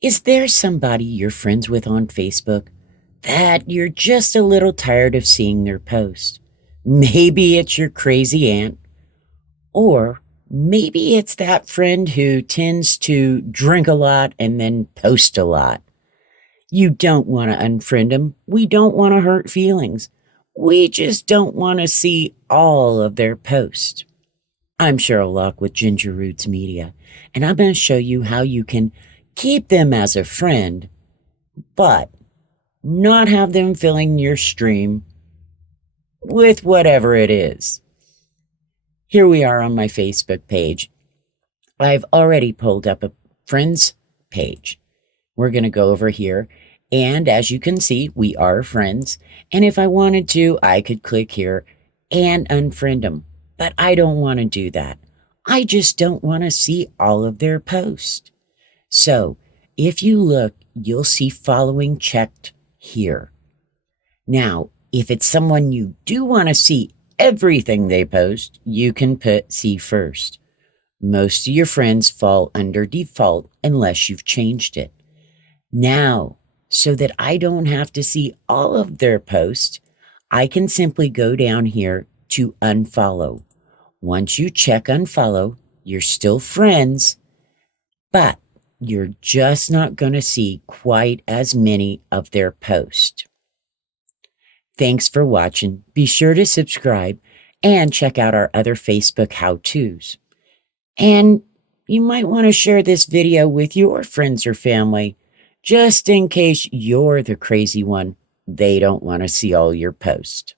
Is there somebody you're friends with on Facebook that you're just a little tired of seeing their post? Maybe it's your crazy aunt, or maybe it's that friend who tends to drink a lot and then post a lot. You don't want to unfriend them. We don't want to hurt feelings. We just don't want to see all of their posts. I'm Sheryl Loch with Ginger Roots Media, and I'm going to show you how you can keep them as a friend, but not have them filling your stream with whatever it is. Here we are on my Facebook page. I've already pulled up a friends page. We're going to go over here, and as you can see, we are friends. And if I wanted to, I could click here and unfriend them. But I don't want to do that. I just don't want to see all of their posts. So if you look, you'll see following checked here. Now, if it's someone you do want to see everything they post, you can put see first. Most of your friends fall under default unless you've changed it. Now, so that I don't have to see all of their posts, I can simply go down here to unfollow. Once you check unfollow, you're still friends, but you're just not going to see quite as many of their posts. Thanks for watching. Be sure to subscribe and check out our other Facebook how-tos. And you might want to share this video with your friends or family, just in case you're the crazy one they don't want to see all your posts.